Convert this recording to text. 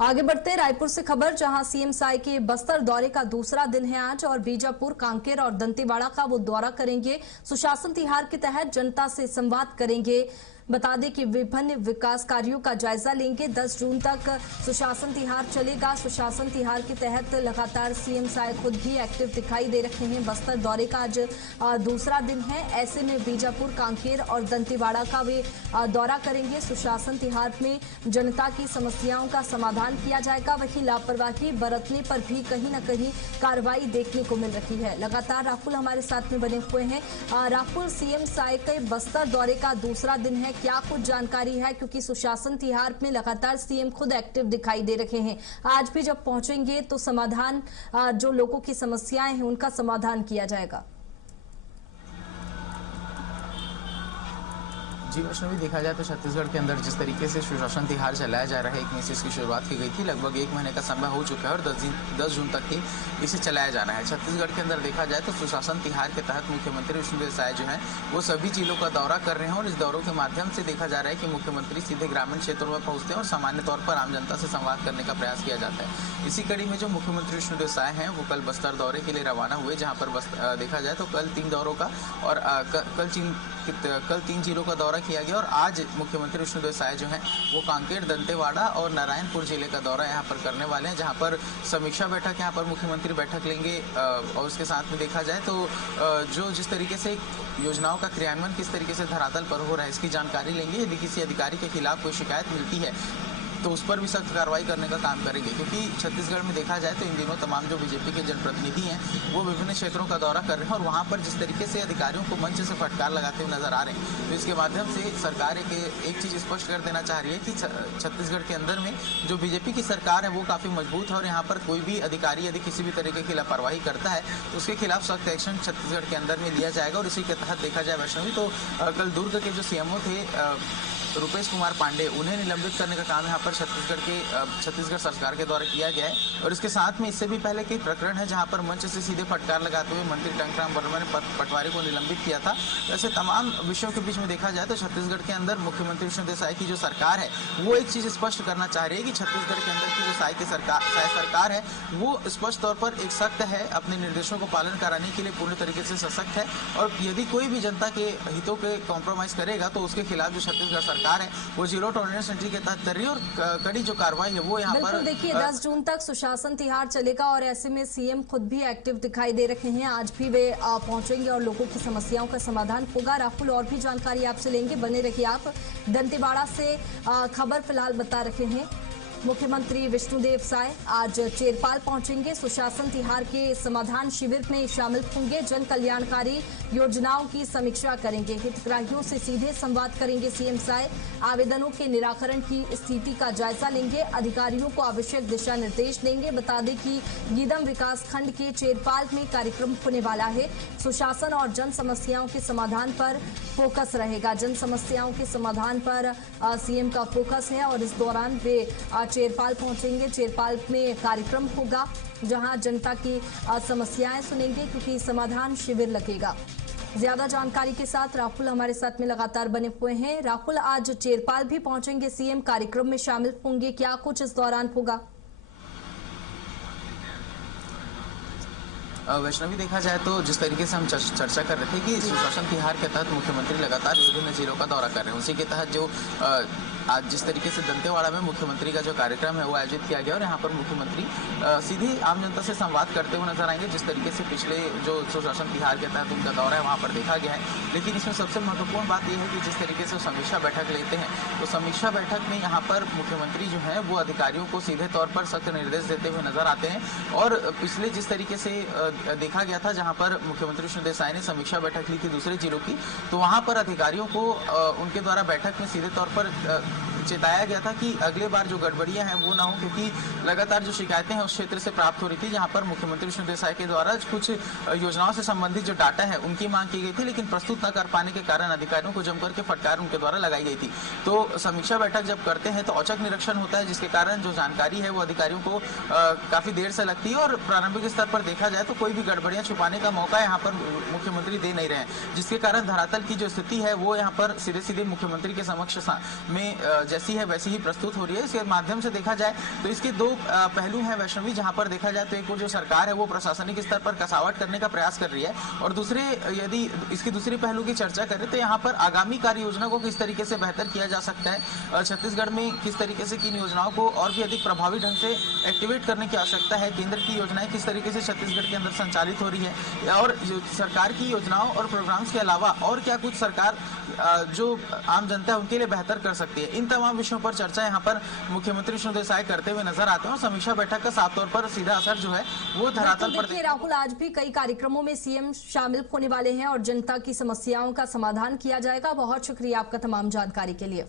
आगे बढ़ते हैं रायपुर से खबर, जहां सीएम साई के बस्तर दौरे का दूसरा दिन है आज और बीजापुर, कांकेर और दंतेवाड़ा का वो दौरा करेंगे। सुशासन तिहार के तहत जनता से संवाद करेंगे। बता दें कि विभिन्न विकास कार्यों का जायजा लेंगे। 10 जून तक सुशासन तिहार चलेगा। सुशासन तिहार के तहत लगातार सीएम साई खुद भी एक्टिव दिखाई दे रहे हैं। बस्तर दौरे का आज दूसरा दिन है। ऐसे में बीजापुर, कांकेर और दंतेवाड़ा का वे दौरा करेंगे। सुशासन तिहार में जनता की समस्याओं का समाधान किया जाएगा। वहीं लापरवाही बरतने पर भी कहीं न कहीं कार्रवाई देखने को मिल रही है। लगातार राहुल हमारे साथ में बने हुए हैं। राहुल, सीएम साई के बस्तर दौरे का दूसरा दिन है, क्या कुछ जानकारी है? क्योंकि सुशासन तिहार में लगातार सीएम खुद एक्टिव दिखाई दे रहे हैं। आज भी जब पहुंचेंगे तो समाधान, जो लोगों की समस्याएं हैं उनका समाधान किया जाएगा। जी वैष्णवी, देखा जाए तो छत्तीसगढ़ के अंदर जिस तरीके से सुशासन तिहार चलाया जा रहा है, 1 मई से इसकी शुरुआत की गई थी। लगभग 1 महीने का समय हो चुका है और 10 जून तक ही इसे चलाया जाना है। छत्तीसगढ़ के अंदर देखा जाए तो सुशासन तिहार के तहत मुख्यमंत्री विष्णुदेव साय जो हैं वो सभी जिलों का दौरा कर रहे हैं और इस दौरों के माध्यम से देखा जा रहा है कि मुख्यमंत्री सीधे ग्रामीण क्षेत्रों में पहुंचते हैं और सामान्य तौर पर आम जनता से संवाद करने का प्रयास किया जाता है। इसी कड़ी में जो मुख्यमंत्री विष्णुदेव साय हैं वो कल बस्तर दौरे के लिए रवाना हुए, जहाँ पर देखा जाए तो कल 3 दौरों का और कल 3 जिलों का दौरा किया गया और आज मुख्यमंत्री विष्णुदेव साय जो हैं वो कांकेर, दंतेवाड़ा और नारायणपुर जिले का दौरा यहाँ पर करने वाले हैं, जहाँ पर समीक्षा बैठक यहाँ पर मुख्यमंत्री बैठक लेंगे। और उसके साथ में देखा जाए तो जिस तरीके से योजनाओं का क्रियान्वयन किस तरीके से धरातल पर हो रहा है इसकी जानकारी लेंगे। यदि किसी अधिकारी के खिलाफ कोई शिकायत मिलती है तो उस पर भी सख्त कार्रवाई करने का काम करेंगे, क्योंकि छत्तीसगढ़ में देखा जाए तो इन दिनों तमाम जो बीजेपी के जनप्रतिनिधि हैं वो विभिन्न क्षेत्रों का दौरा कर रहे हैं और वहाँ पर जिस तरीके से अधिकारियों को मंच से फटकार लगाते हुए नजर आ रहे हैं, तो इसके माध्यम से सरकार एक चीज़ स्पष्ट कर देना चाह रही है कि छत्तीसगढ़ के अंदर में जो बीजेपी की सरकार है वो काफ़ी मजबूत है और यहाँ पर कोई भी अधिकारी यदि किसी भी तरीके की लापरवाही करता है तो उसके खिलाफ सख्त एक्शन छत्तीसगढ़ के अंदर में लिया जाएगा। और इसी के तहत देखा जाए वैष्णवी तो कल दुर्ग के जो सीएमओ थे रुपेश कुमार पांडे, उन्हें निलंबित करने का काम यहाँ पर छत्तीसगढ़ सरकार के द्वारा किया गया है। और इसके साथ में इससे भी पहले कई प्रकरण है जहाँ पर मंच से सीधे फटकार लगाते हुए मंत्री टंकराम वर्मा ने पटवारी को निलंबित किया था। ऐसे तमाम विषयों के बीच में देखा जाए तो छत्तीसगढ़ के अंदर मुख्यमंत्री विष्णुदेव साय की जो सरकार है वो एक चीज स्पष्ट करना चाह रही है कि छत्तीसगढ़ के अंदर की जो साय सरकार है वो स्पष्ट तौर पर एक सख्त है, अपने निर्देशों को पालन कराने के लिए पूर्ण तरीके से सशक्त है और यदि कोई भी जनता के हितों के कॉम्प्रोमाइज करेगा तो उसके खिलाफ जो छत्तीसगढ़ सरकार है वो जीरो टॉलरेंस नीति के तहत कर रही है और कड़ी जो कार्रवाई है वो यहाँ पर देखिए 10 जून तक सुशासन तिहार चलेगा और ऐसे में सीएम खुद भी एक्टिव दिखाई दे रहे हैं। आज भी वे पहुंचेंगे और लोगों की समस्याओं का समाधान होगा। राहुल, और भी जानकारी आपसे लेंगे, बने रहिए आप। दंतेवाड़ा से खबर फिलहाल बता रहे हैं, मुख्यमंत्री विष्णुदेव साय आज चेरपाल पहुंचेंगे। सुशासन तिहार के समाधान शिविर में शामिल होंगे। जन कल्याणकारी योजनाओं की समीक्षा करेंगे। हितग्राहियों से सीधे संवाद करेंगे सीएम साय। आवेदनों के निराकरण की स्थिति का जायजा लेंगे। अधिकारियों को आवश्यक दिशा निर्देश देंगे। बता दें कि गीदम विकास खंड के चेरपाल में कार्यक्रम होने वाला है। सुशासन और जन समस्याओं के समाधान पर फोकस रहेगा। जन समस्याओं के समाधान पर सीएम का फोकस है और इस दौरान वे चेरपाल पहुंचेंगे। चेरपाल में कार्यक्रम होगा जहां जनता की समस्याएं सुनेंगे, क्योंकि समाधान शिविर लगेगा। ज्यादा जानकारी के साथ राहुल हमारे साथ में लगातार बने हुए हैं। राहुल, आज चेरपाल भी पहुंचेंगे सीएम, कार्यक्रम में शामिल होंगे, क्या कुछ इस दौरान होगा? वैष्णवी, देखा जाए तो जिस तरीके से हम चर्चा कर रहे थे कि सुशासन तिहार के तहत मुख्यमंत्री लगातार विभिन्न जिलों का दौरा कर रहे हैं, उसी के तहत जो आज जिस तरीके से दंतेवाड़ा में मुख्यमंत्री का जो कार्यक्रम है वो आयोजित किया गया और यहाँ पर मुख्यमंत्री सीधे आम जनता से संवाद करते हुए नजर आएंगे, जिस तरीके से पिछले जो सुशासन तिहार के तहत उनका दौरा है वहाँ पर देखा गया है। लेकिन इसमें सबसे महत्वपूर्ण बात यह है कि जिस तरीके से समीक्षा बैठक लेते हैं तो समीक्षा बैठक में यहाँ पर मुख्यमंत्री जो है वो अधिकारियों को सीधे तौर पर सख्त निर्देश देते हुए नजर आते हैं। और पिछले जिस तरीके से देखा गया था जहाँ पर मुख्यमंत्री विष्णुदेव साय ने समीक्षा बैठक ली थी दूसरे जिलों की, तो वहाँ पर अधिकारियों को उनके द्वारा बैठक में सीधे तौर पर चेताया गया था कि अगले बार जो गड़बड़ियां हैं वो ना हो, क्योंकि लगातार जो शिकायतें हैं उस क्षेत्र से प्राप्त हो रही थी, जहां पर मुख्यमंत्री विष्णुदेव साय के द्वारा कुछ योजनाओं से संबंधित जो डाटा है उनकी मांग की गई थी, लेकिन प्रस्तुत न कर पाने के कारण अधिकारियों को जमकर के फटकार उनके द्वारा लगाई गई थी। तो समीक्षा बैठक जब करते हैं तो औचक निरीक्षण होता है, जिसके कारण जो जानकारी है वो अधिकारियों को काफी देर से लगती है और प्रारंभिक स्तर पर देखा जाए तो कोई भी गड़बड़ियां छुपाने का मौका यहाँ पर मुख्यमंत्री दे नहीं रहे हैं, जिसके कारण धरातल की जो स्थिति है वो यहाँ पर सीधे सीधे मुख्यमंत्री के समक्ष में जैसी है वैसी ही प्रस्तुत हो रही है। इसके माध्यम से देखा जाए तो इसके दो पहलू हैं वैष्णवी, जहां पर देखा जाए तो एक जो सरकार है वो प्रशासनिक स्तर पर कसावट करने का प्रयास कर रही है, और दूसरे यदि इसकी दूसरी पहलू की चर्चा करें तो यहाँ पर आगामी कार्य योजना को किस तरीके से बेहतर किया जा सकता है, छत्तीसगढ़ में किस तरीके से किन योजनाओं को और भी अधिक प्रभावी ढंग से एक्टिवेट करने की आवश्यकता है, केंद्र की योजनाएं किस तरीके से छत्तीसगढ़ के अंदर संचालित हो रही है, और सरकार की योजनाओं और प्रोग्राम्स के अलावा और क्या कुछ सरकार जो आम जनता है उनके लिए बेहतर कर सकती है। इन तमाम विषयों पर चर्चा यहाँ पर मुख्यमंत्री विष्णु देसाई करते हुए नजर आते हैं, और समीक्षा बैठक का साफ तौर पर सीधा असर जो है वो धरातल पर देखिए राहुल, आज भी कई कार्यक्रमों में सीएम शामिल होने वाले हैं और जनता की समस्याओं का समाधान किया जाएगा। बहुत शुक्रिया आपका तमाम जानकारी के लिए।